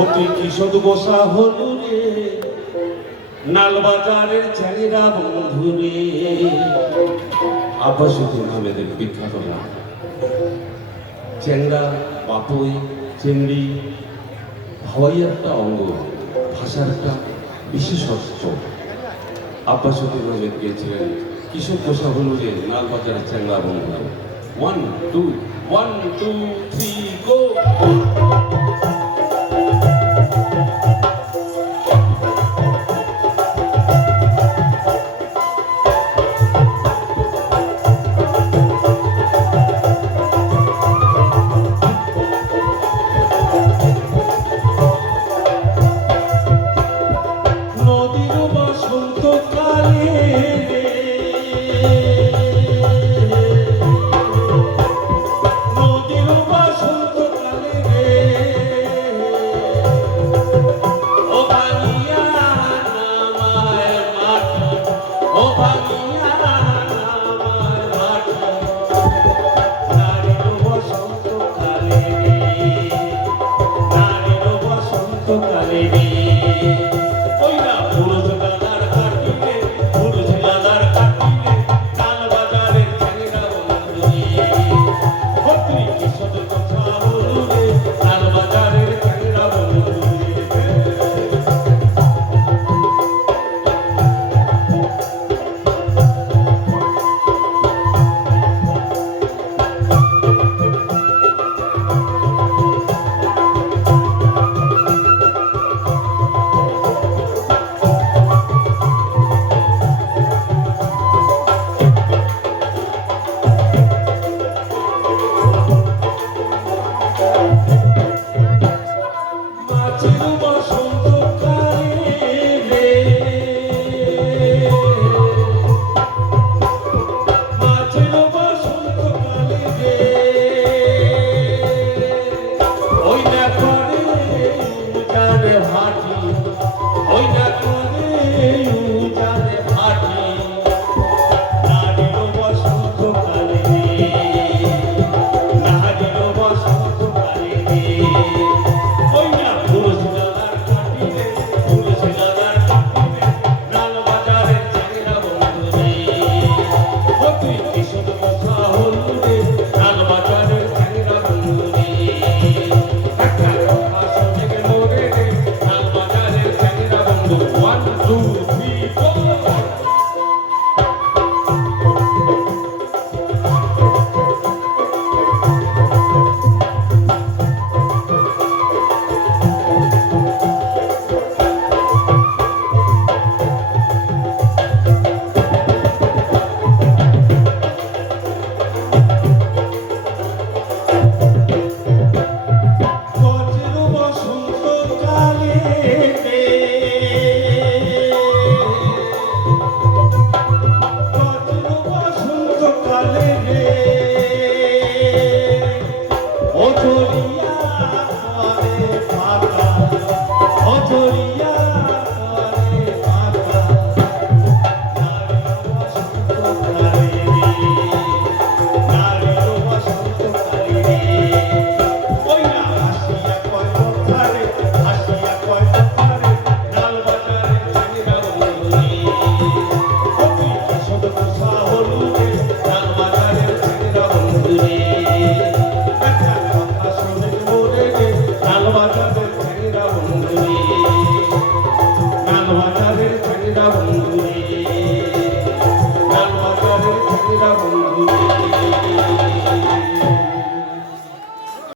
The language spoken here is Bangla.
অতি কিশোর বসা হলো রে? নালবাজারের ছেলেরা বন্ধু রে। আব্বাসিত নামেদের বিখ্যাত নাম। চেংড়া বাপুই চিংড়ি হাওয়াই একটা অঙ্গ, ভাষার একটা বিশেষত্ব। আব্বাসিত নামেদ গিয়েছিলেন কিশোর বসা হলো রে নালবাজারের চেংড়া বন্ধু। One two one two three go away.